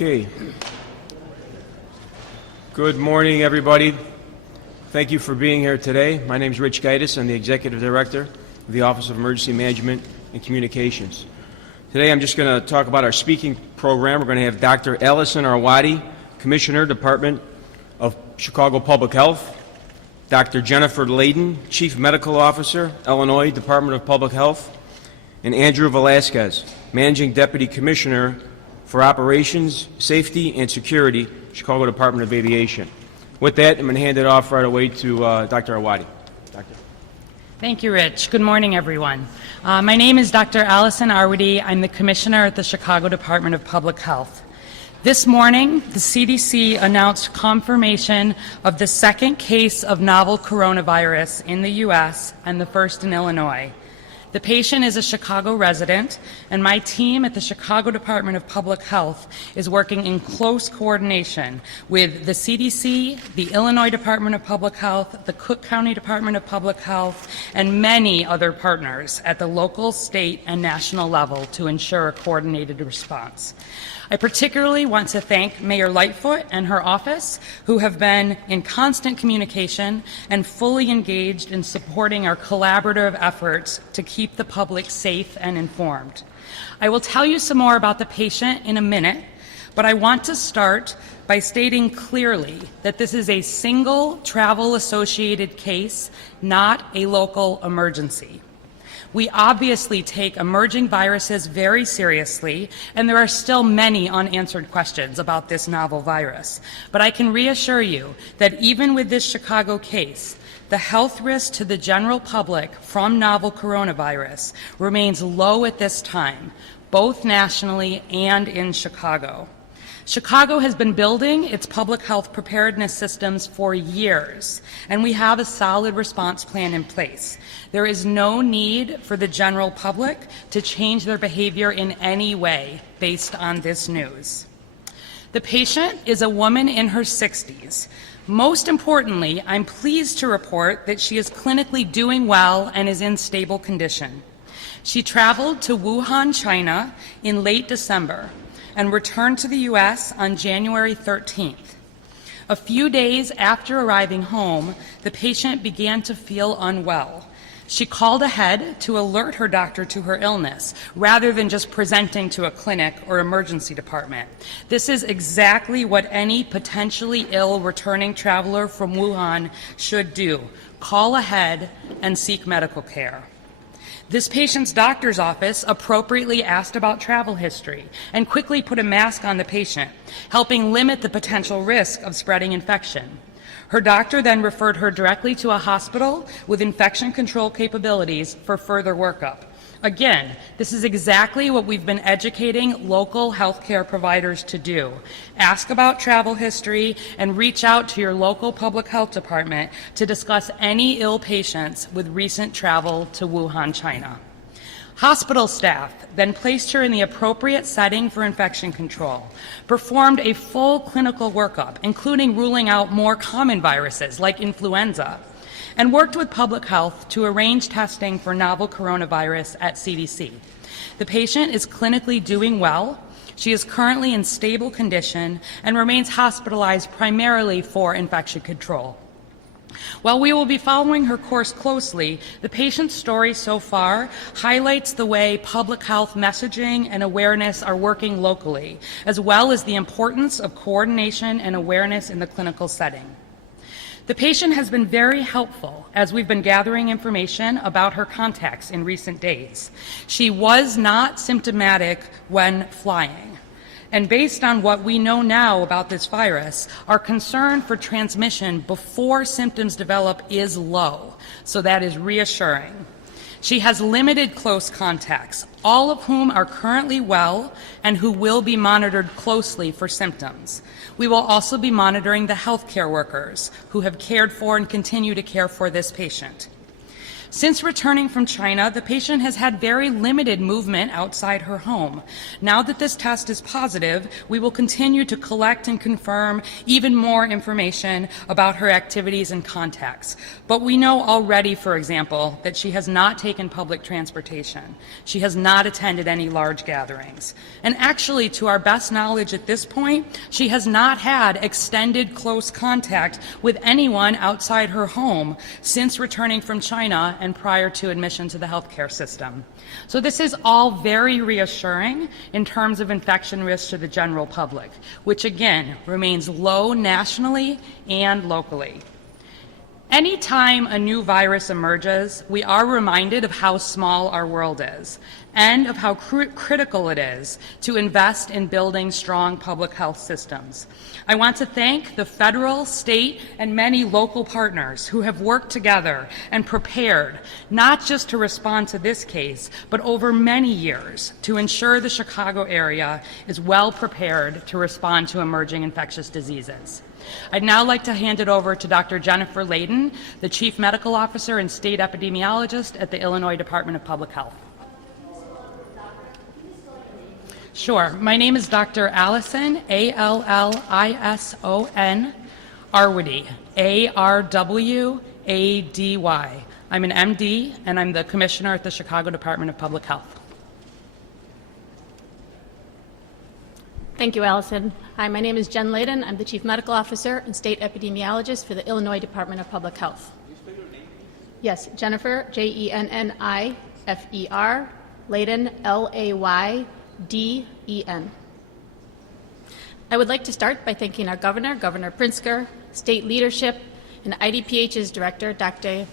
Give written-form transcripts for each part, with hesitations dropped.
Okay. Good morning, everybody. Thank you for being here today. My name is Rich Gaitis. I'm the Executive Director of the Office of Emergency Management and Communications. Today I'm just going to talk about our speaking program. We're going to have Dr. Allison Arwady, Commissioner, Department of Chicago Public Health, Dr. Jennifer Layden, Chief Medical Officer, Illinois Department of Public Health, and Andrew Velasquez, Managing Deputy Commissioner for Operations, Safety, and Security, Chicago Department of Aviation. With that, I'm going to hand it off right away to Dr. Arwady. Doctor. Thank you, Rich. Good morning, everyone. My name is Dr. Allison Arwady. I'm the Commissioner at the Chicago Department of Public Health. This morning, the CDC announced confirmation of the second case of novel coronavirus in the U.S. and the first in Illinois. The patient is a Chicago resident, and my team at the Chicago Department of Public Health is working in close coordination with the CDC, the Illinois Department of Public Health, the Cook County Department of Public Health, and many other partners at the local, state, and national level to ensure a coordinated response. I particularly want to thank Mayor Lightfoot and her office, who have been in constant communication and fully engaged in supporting our collaborative efforts to keep the public safe and informed. I will tell you some more about the patient in a minute, but I want to start by stating clearly that this is a single travel-associated case, not a local emergency. We obviously take emerging viruses very seriously, and there are still many unanswered questions about this novel virus. But I can reassure you that even with this Chicago case, the health risk to the general public from novel coronavirus remains low at this time, both nationally and in Chicago. Chicago has been building its public health preparedness systems for years, and we have a solid response plan in place. There is no need for the general public to change their behavior in any way based on this news. The patient is a woman in her 60s. Most importantly, I'm pleased to report that she is clinically doing well and is in stable condition. She traveled to Wuhan, China in late December and returned to the U.S. on January 13th. A few days after arriving home, the patient began to feel unwell. She called ahead to alert her doctor to her illness, rather than just presenting to a clinic or emergency department. This is exactly what any potentially ill returning traveler from Wuhan should do: call ahead and seek medical care. This patient's doctor's office appropriately asked about travel history and quickly put a mask on the patient, helping limit the potential risk of spreading infection. Her doctor then referred her directly to a hospital with infection control capabilities for further workup. Again, this is exactly what we've been educating local healthcare providers to do. Ask about travel history and reach out to your local public health department to discuss any ill patients with recent travel to Wuhan, China. Hospital staff then placed her in the appropriate setting for infection control, performed a full clinical workup, including ruling out more common viruses like influenza, and worked with public health to arrange testing for novel coronavirus at CDC. The patient is clinically doing well. She is currently in stable condition and remains hospitalized primarily for infection control. While we will be following her course closely, the patient's story so far highlights the way public health messaging and awareness are working locally, as well as the importance of coordination and awareness in the clinical setting. The patient has been very helpful as we've been gathering information about her contacts in recent days. She was not symptomatic when flying. And based on what we know now about this virus, our concern for transmission before symptoms develop is low, so that is reassuring. She has limited close contacts, all of whom are currently well and who will be monitored closely for symptoms. We will also be monitoring the healthcare workers who have cared for and continue to care for this patient. Since returning from China, the patient has had very limited movement outside her home. Now that this test is positive, we will continue to collect and confirm even more information about her activities and contacts. But we know already, for example, that she has not taken public transportation. She has not attended any large gatherings. And actually, to our best knowledge at this point, she has not had extended close contact with anyone outside her home since returning from China and prior to admission to the healthcare system. So this is all very reassuring in terms of infection risk to the general public, which again remains low nationally and locally. Anytime a new virus emerges, we are reminded of how small our world is and of how critical it is to invest in building strong public health systems. I want to thank the federal, state, and many local partners who have worked together and prepared, not just to respond to this case, but over many years to ensure the Chicago area is well prepared to respond to emerging infectious diseases. I'd now like to hand it over to Dr. Jennifer Layden, the Chief Medical Officer and State Epidemiologist at the Illinois Department of Public Health. Sure. My name is Dr. Allison, Allison, Arwady, Arwady. I'm an MD, and I'm the Commissioner at the Chicago Department of Public Health. Thank you, Allison. Hi, my name is Jen Layden. I'm the Chief Medical Officer and State Epidemiologist for the Illinois Department of Public Health. Yes, Jennifer, Jennifer, Layden, Layden. I would like to start by thanking our Governor, Governor Pritzker, state leadership, and IDPH's Director, Dr.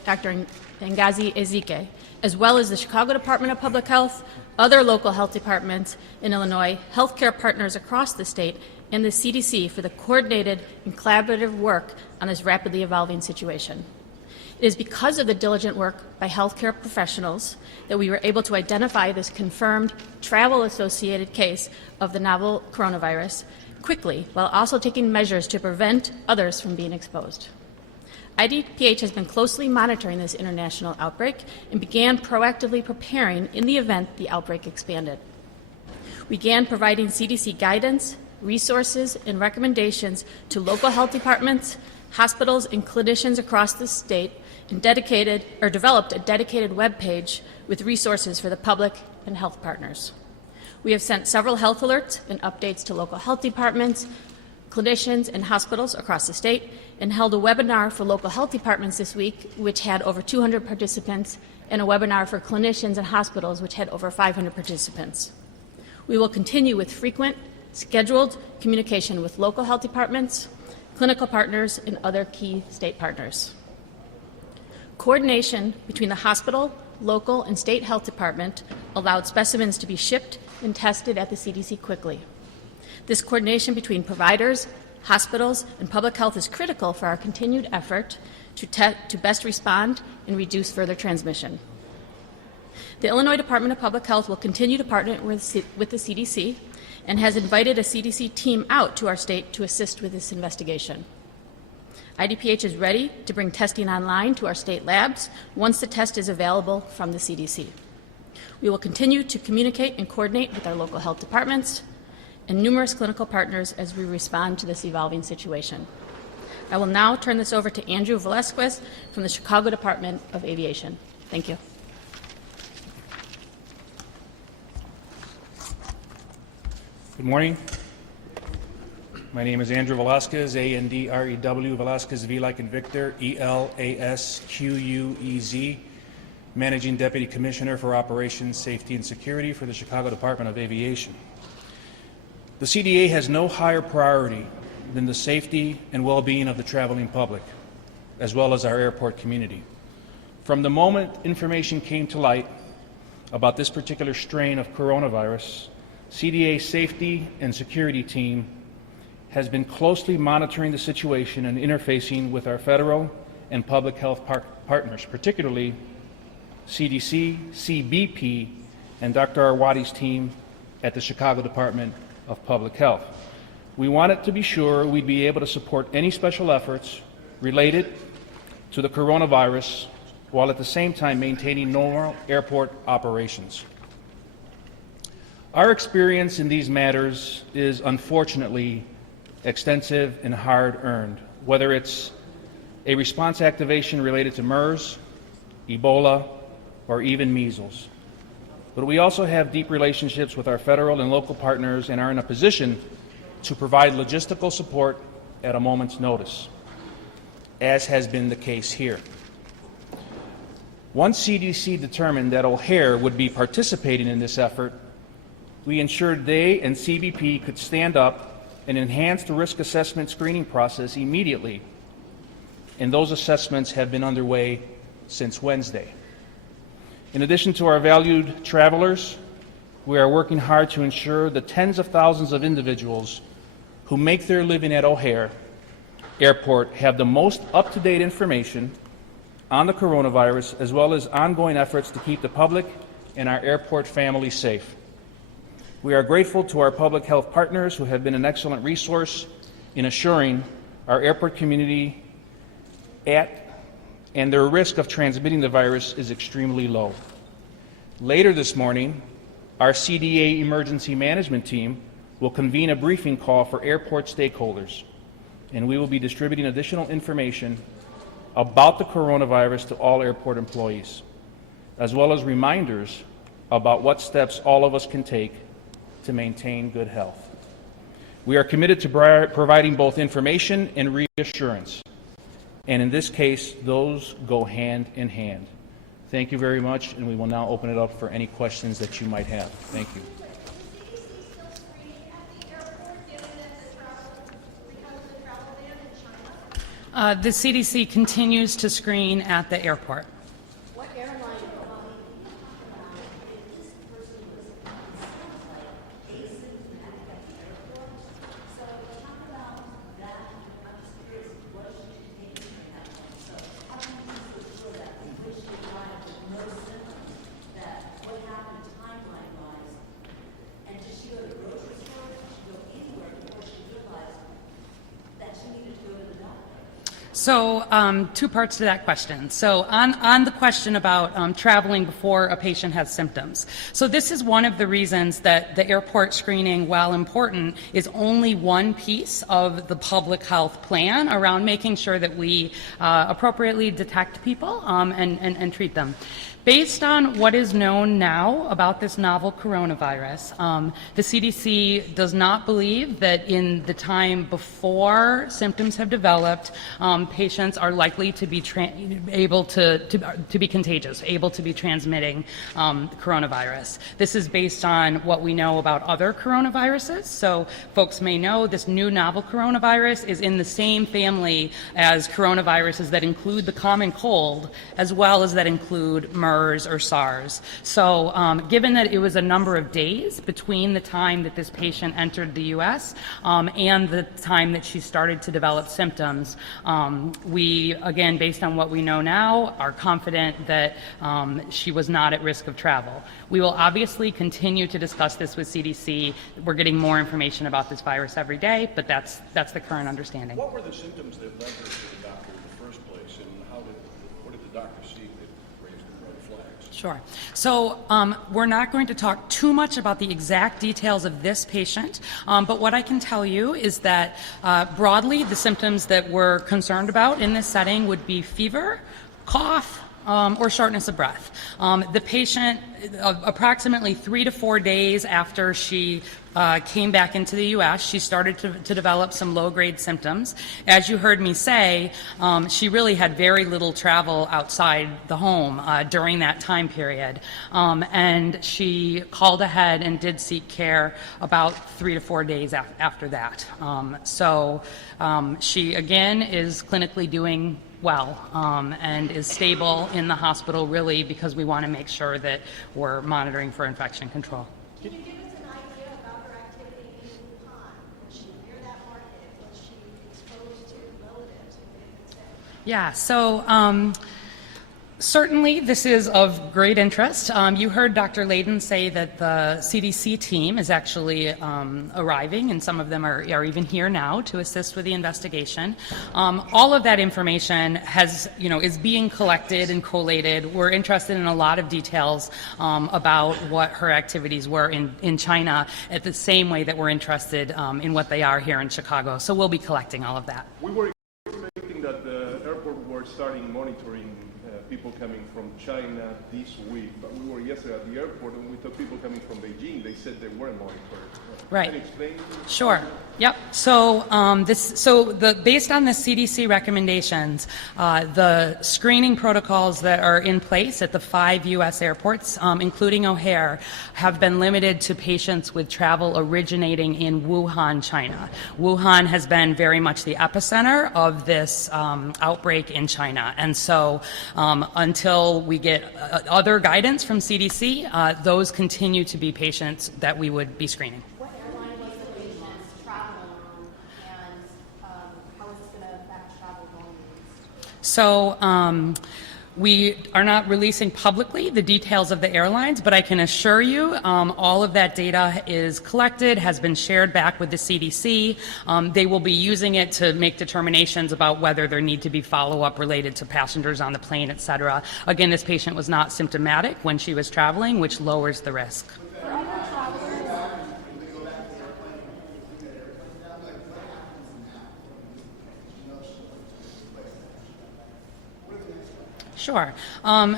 Ngozi Ezike, as well as the Chicago Department of Public Health, other local health departments in Illinois, healthcare partners across the state, and the CDC for the coordinated and collaborative work on this rapidly evolving situation. It is because of the diligent work by healthcare professionals that we were able to identify this confirmed travel-associated case of the novel coronavirus quickly, while also taking measures to prevent others from being exposed. IDPH has been closely monitoring this international outbreak and began proactively preparing in the event the outbreak expanded. We began providing CDC guidance, resources, and recommendations to local health departments, hospitals, and clinicians across the state, and developed a dedicated web page with resources for the public and health partners. We have sent several health alerts and updates to local health departments, clinicians, and hospitals across the state, and held a webinar for local health departments this week, which had over 200 participants, and a webinar for clinicians and hospitals, which had over 500 participants. We will continue with frequent, scheduled communication with local health departments, clinical partners, and other key state partners. Coordination between the hospital, local, and state health department allowed specimens to be shipped and tested at the CDC quickly. This coordination between providers, hospitals, and public health is critical for our continued effort to best respond and reduce further transmission. The Illinois Department of Public Health will continue to partner with the CDC and has invited a CDC team out to our state to assist with this investigation. IDPH is ready to bring testing online to our state labs once the test is available from the CDC. We will continue to communicate and coordinate with our local health departments and numerous clinical partners as we respond to this evolving situation. I will now turn this over to Andrew Velasquez from the Chicago Department of Aviation. Thank you. Good morning. My name is Andrew Velasquez, A-N-D-R-E-W, Velasquez, V like in Victor, E-L-A-S-Q-U-E-Z, Managing Deputy Commissioner for Operations, Safety, and Security for the Chicago Department of Aviation. The CDA has no higher priority than the safety and well-being of the traveling public, as well as our airport community. From the moment information came to light about this particular strain of coronavirus, CDA safety and security team has been closely monitoring the situation and interfacing with our federal and public health partners, particularly CDC, CBP, and Dr. Arwady's team at the Chicago Department of Public Health. We wanted to be sure we'd be able to support any special efforts related to the coronavirus while at the same time maintaining normal airport operations. Our experience in these matters is unfortunately extensive and hard-earned, whether it's a response activation related to MERS, Ebola, or even measles. But we also have deep relationships with our federal and local partners and are in a position to provide logistical support at a moment's notice, as has been the case here. Once CDC determined that O'Hare would be participating in this effort, we ensured they and CBP could stand up and enhance the risk assessment screening process immediately, and those assessments have been underway since Wednesday. In addition to our valued travelers, we are working hard to ensure the tens of thousands of individuals who make their living at O'Hare Airport have the most up-to-date information on the coronavirus, as well as ongoing efforts to keep the public and our airport family safe. We are grateful to our public health partners who have been an excellent resource in assuring our airport community and their risk of transmitting the virus is extremely low. Later this morning, our CDA emergency management team will convene a briefing call for airport stakeholders, and we will be distributing additional information about the coronavirus to all airport employees, as well as reminders about what steps all of us can take to maintain good health. We are committed to providing both information and reassurance, and in this case, those go hand in hand. Thank you very much, and we will now open it up for any questions that you might have. Thank you. The CDC continues to screen at the airport. What airline is this person sounds like asymptomatic at the airport? So talk about that. I'm just curious, what is she taking from that one? So how can you be so sure that when she arrived with no symptoms, that what happened timeline-wise? And did she go to the grocery store? Did she go anywhere before she realized that she needed to go to the doctor? So two parts to that question. So on the question about traveling before a patient has symptoms. So this is one of the reasons that the airport screening, while important, is only one piece of the public health plan around making sure that we appropriately detect people and treat them. Based on what is known now about this novel coronavirus, the CDC does not believe that in the time before symptoms have developed, patients are likely to be able to be contagious, able to be transmitting coronavirus. This is based on what we know about other coronaviruses. So folks may know this new novel coronavirus is in the same family as coronaviruses that include the common cold, as well as that include MERS or SARS. So given that it was a number of days between the time that this patient entered the U.S. And the time that she started to develop symptoms, we, again, based on what we know now, are confident that she was not at risk of travel. We will obviously continue to discuss this with CDC. We're getting more information about this virus every day, but that's the current understanding. What were the symptoms that led her to the doctor in the first place, and what did the doctor see that raised the red flags? Sure. So we're not going to talk too much about the exact details of this patient, but what I can tell you is that broadly the symptoms that we're concerned about in this setting would be fever, cough, or shortness of breath. The patient, approximately 3 to 4 days after she came back into the U.S., she started to develop some low-grade symptoms. As you heard me say, she really had very little travel outside the home during that time period. And she called ahead and did seek care about 3 to 4 days after that. So she, again, is clinically doing well and is stable in the hospital, really because we want to make sure that we're monitoring for infection control. Can you give us an idea about her activity in Wuhan? Was she near that market? Was she exposed to relatives? Yeah, Certainly, this is of great interest. You heard Dr. Layden say that the CDC team is actually arriving, and some of them are even here now to assist with the investigation. All of that information is being collected and collated. We're interested in a lot of details about what her activities were in China, at the same way that we're interested in what they are here in Chicago. So we'll be collecting all of that. We were expecting that the airport were starting monitoring people coming from China this week, but we were yesterday at the airport and we thought people coming from Beijing, they said they weren't monitored. Right. Can you explain? Sure. Yep. So based on the CDC recommendations, the screening protocols that are in place at the 5 U.S. airports, including O'Hare, have been limited to patients with travel originating in Wuhan, China. Wuhan has been very much the epicenter of this outbreak in China, and so until we get other guidance from CDC, those continue to be patients that we would be screening. What airline was the patients traveling on, and how is this going to affect travel volumes? So we are not releasing publicly the details of the airlines, but I can assure you all of that data is collected, has been shared back with the CDC. They will be using it to make determinations about whether there need to be follow-up related to passengers on the plane, et cetera. Again, this patient was not symptomatic when she was traveling, which lowers the risk. Sure.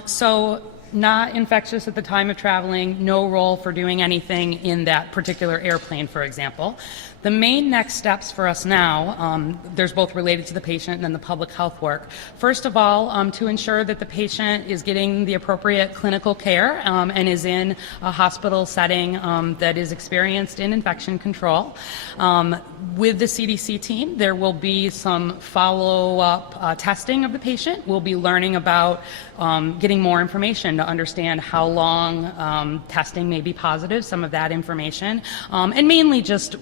So not infectious at the time of traveling, no role for doing anything in that particular airplane, for example. The main next steps for us now, there's both related to the patient and then the public health work. First of all, to ensure that the patient is getting the appropriate clinical care and is in a hospital setting that is experienced in infection control. With the CDC team, there will be some follow-up testing of the patient. We'll be learning about getting more information to understand how long testing may be positive, some of that information, and mainly just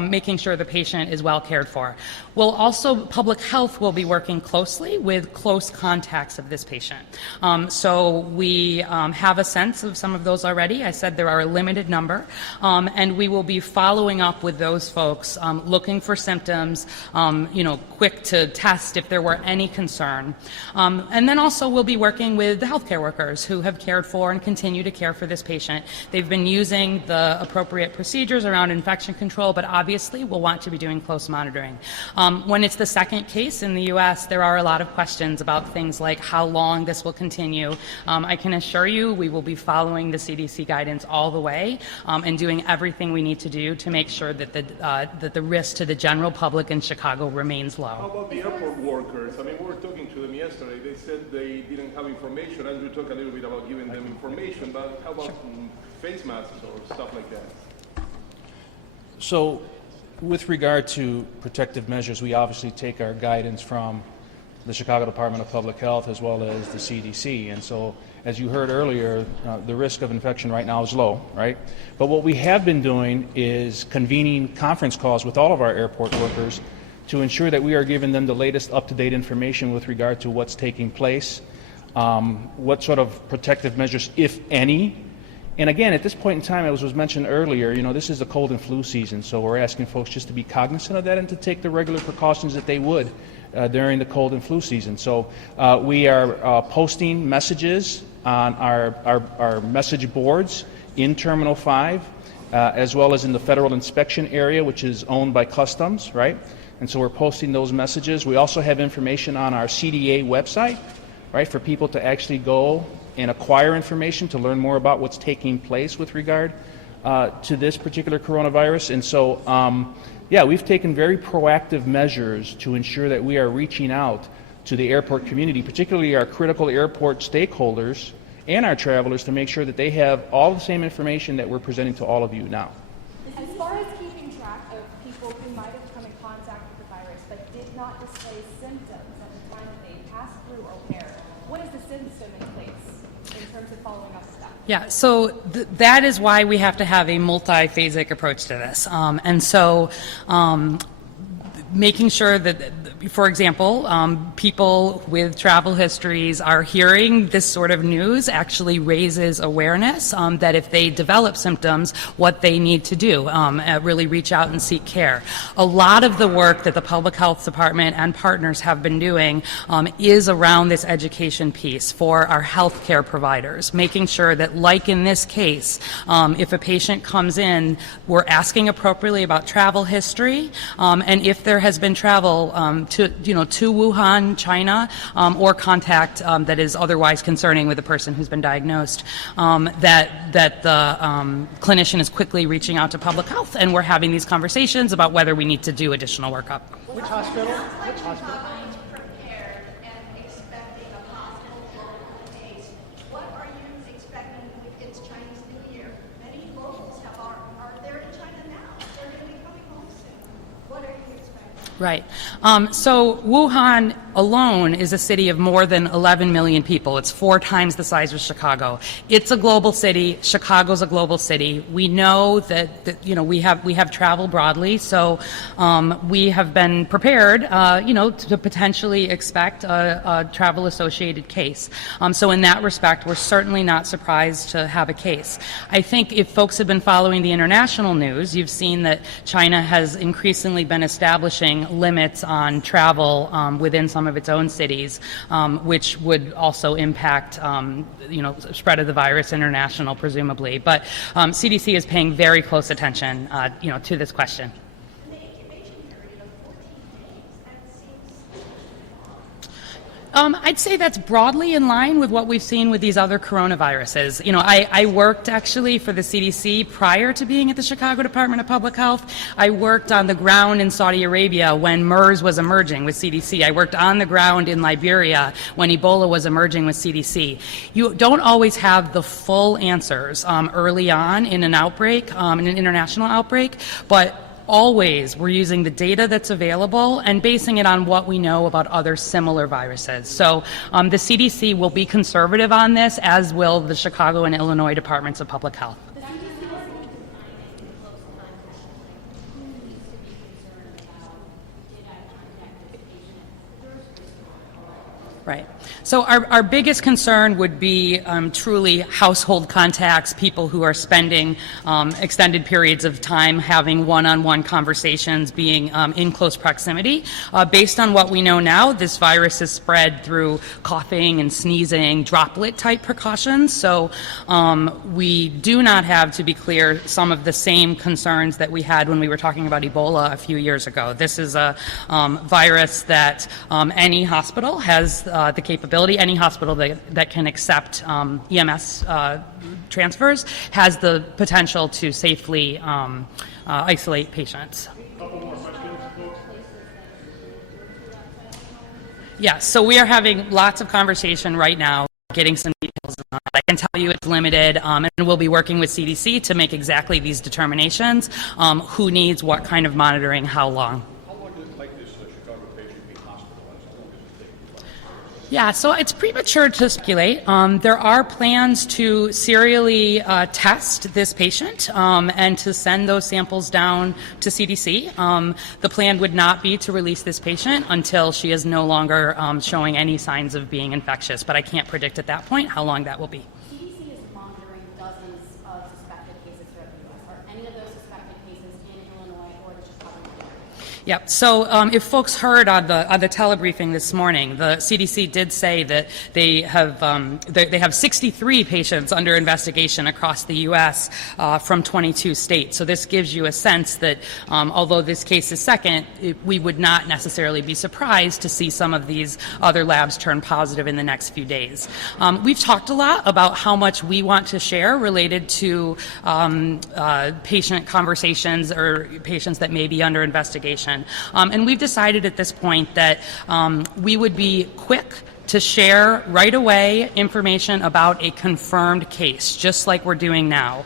making sure the patient is well cared for. Public health will be working closely with close contacts of this patient. So we have a sense of some of those already. I said there are a limited number, and we will be following up with those folks, looking for symptoms, quick to test if there were any concern. And then also we'll be working with the healthcare workers who have cared for and continue to care for this patient. They've been using the appropriate procedures around infection control, but obviously we'll want to be doing close monitoring. When it's the second case in the U.S., there are a lot of questions about things like how long this will continue. I can assure you we will be following the CDC guidance all the way and doing everything we need to do to make sure that the risk to the general public in Chicago remains How low. about the airport workers? I mean, we were talking to them yesterday. They said they didn't have information. Andrew talked a little bit about giving them information, but how about face masks or stuff like that? So, with regard to protective measures, we obviously take our guidance from the Chicago Department of Public Health as well as the CDC. And so, as you heard earlier, the risk of infection right now is low, right? But what we have been doing is convening conference calls with all of our airport workers to ensure that we are giving them the latest up-to-date information with regard to what's taking place, what sort of protective measures, if any. And again, at this point in time, as was mentioned earlier, this is the cold and flu season, so we're asking folks just to be cognizant of that and to take the regular precautions that they would during the cold and flu season. So we are posting messages on our message boards in Terminal 5, as well as in the federal inspection area, which is owned by Customs, right? And so we're posting those messages. We also have information on our CDA website, right, for people to actually go and acquire information to learn more about what's taking place with regard to this particular coronavirus. And so, we've taken very proactive measures to ensure that we are reaching out to the airport community, particularly our critical airport stakeholders and our travelers, to make sure that they have all the same information that we're presenting to all of you now. As far as keeping track of people who might have come in contact with the virus but did not display symptoms at the time that they passed through O'Hare, what is the system in place in terms of following up stuff? Yeah, so that is why we have to have a multi-phasic approach to this. Making sure that for example, people with travel histories are hearing this sort of news actually raises awareness that if they develop symptoms, what they need to do, really reach out and seek care. A lot of the work that the Public Health Department and partners have been doing is around this education piece for our healthcare providers, making sure that, like in this case, if a patient comes in, we're asking appropriately about travel history, and if there has been travel to Wuhan, China, or contact that is otherwise concerning with a person who's been diagnosed, that the clinician is quickly reaching out to public health, and we're having these conversations about whether we need to do additional workup. Which hospital? Which hospital? Prepared and expecting a possible local case. What are you expecting with its Chinese New Year? Many locals are there in China now. They're going to be coming home soon. What are you expecting? Right. So Wuhan alone is a city of more than 11 million people. It's 4 times the size of Chicago. It's a global city. Chicago's a global city. We know that we have travel broadly, so we have been prepared, to potentially expect a travel-associated case. So in that respect, we're certainly not surprised to have a case. I think if folks have been following the international news, you've seen that China has increasingly been establishing limits on travel within some of its own cities, which would also impact, spread of the virus international, presumably. But CDC is paying very close attention, to this question. The incubation period of 14 days, that seems I'd say that's broadly in line with what we've seen with these other coronaviruses. I worked actually for the CDC prior to being at the Chicago Department of Public Health. I worked on the ground in Saudi Arabia when MERS was emerging with CDC. I worked on the ground in Liberia when Ebola was emerging with CDC. You don't always have the full answers early on in an outbreak, in an international outbreak, but always we're using the data that's available and basing it on what we know about other similar viruses. So the CDC will be conservative on this, as will the Chicago and Illinois Departments of Public Health. Right. So our biggest concern would be truly household contacts, people who are spending extended periods of time having one-on-one conversations, being in close proximity. Based on what we know now, this virus is spread through coughing and sneezing, droplet-type precautions. So we do not have, to be clear, some of the same concerns that we had when we were talking about Ebola a few years ago. This is a virus that any hospital has the capability, any hospital that can accept EMS transfers has the potential to safely isolate patients. Yeah, so we are having lots of conversation right now, getting some details on that. I can tell you it's limited, and we'll be working with CDC to make exactly these determinations, who needs what kind of monitoring, how long. How long does it take this Chicago patient be hospitalized? How long does it take? Yeah, so it's premature to speculate. There are plans to serially test this patient and to send those samples down to CDC. The plan would not be to release this patient until she is no longer showing any signs of being infectious, but I can't predict at that point how long that will be. CDC is monitoring dozens of suspected cases throughout the U.S. Are any of those suspected cases in Illinois or the Chicago area? Yep. So if folks heard on the telebriefing this morning, the CDC did say that they have 63 patients under investigation across the U.S. From 22 states. So this gives you a sense that although this case is second, we would not necessarily be surprised to see some of these other labs turn positive in the next few days. We've talked a lot about how much we want to share related to patient conversations or patients that may be under investigation. And we've decided at this point that we would be quick to share right away information about a confirmed case, just like we're doing now.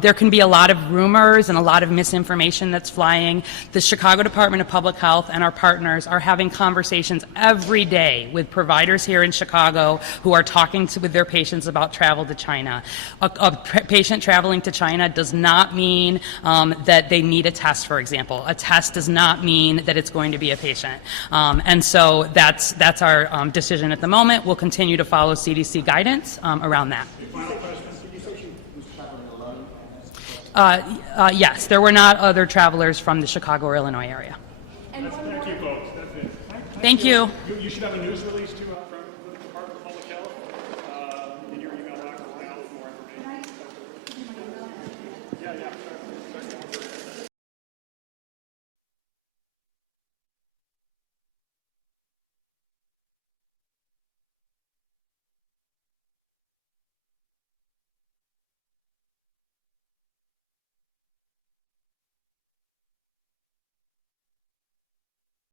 There can be a lot of rumors and a lot of misinformation that's flying. The Chicago Department of Public Health and our partners are having conversations every day with providers here in Chicago who are talking with their patients about travel to China. A patient traveling to China does not mean that they need a test, for example. A test does not mean that it's going to be a patient. And so that's our decision at the moment. We'll continue to follow CDC guidance around that. Yes, there were not other travelers from the Chicago or Illinois area. And one more. Thank you, folks. That's it. Thank you. You should have a news release too.